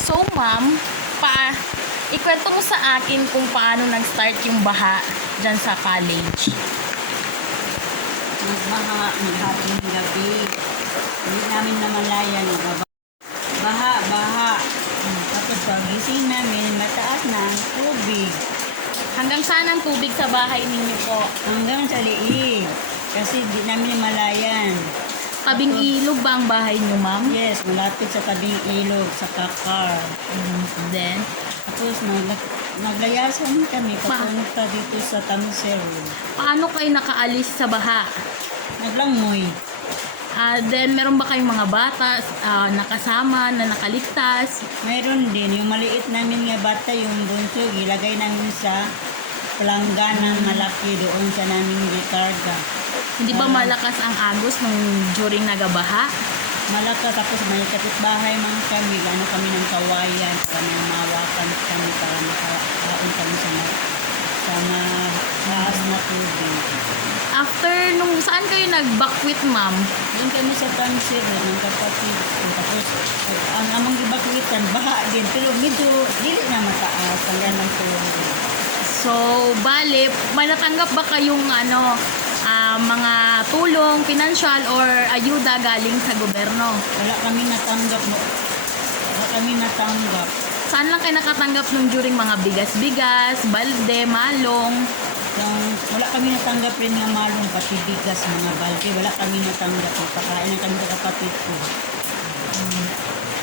So, ma'am, ikwento mo sa akin kung paano nag-start yung baha dyan sa college. Nagbaha, naghapong gabi. Hindi namin namalayan, baha. Tapos pagising namin, mataas na ang tubig. Hanggang saan ang tubig sa bahay ninyo po? Hanggang sa liig. Kasi di namin namalayan. Tabing ilog ba ang bahay niyo, ma'am? Yes, malapit sa tabing ilog, sa Kakar. Then, Tapos naglayasan kami papunta dito sa Tamser. paano kayo nakaalis sa baha? Naglangoy. Then, meron ba kayong mga bata nakasama na nakaligtas? Mayroon din, yung maliit namin nga bata, yung bunso, ilagay namin sa palangganang malaki doon sa naming rekarga. Hindi ba malakas ang agos nung during nagabaha? Malakas, tapos may kapitbahay man kami, ano kami ng kawayan, para may mawakan kami, para makakaon kami sa mataas na tubig. After nung saan kayo nag-backwit, ma'am? Doon kami sa Tamsir, ng kapatid. Tapos, ang amang ibakwitan, baha din, pero medyo, dili na mataas, hanggang ng tubig. So, bale, may natanggap ba kayong mga tulong, pinansyal, or ayuda galing sa gobyerno? Wala kami natanggap. Saan lang kayo nakatanggap nung during mga bigas-bigas, balde, malong? Wala kami natanggap rin ng malong, pati bigas, mga balde. Wala kami natanggap. Pagkain na kami sa kapatid ko.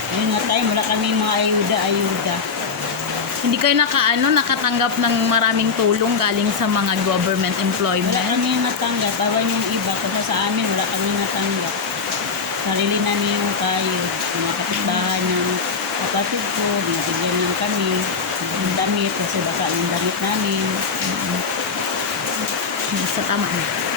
Ayun nga tayo, wala kami mga ayuda. Hindi kayo nakatanggap ng maraming tulong galing sa mga government Wala employment? kami natanggap. Tawan yung iba. Kasi sa amin, wala kami natanggap. Sarili namin yung tayo. Mga kapitbahay ng kapatid ko, binibigyan lang kami ng damit kasi baka yung damit namin. Sa tama na.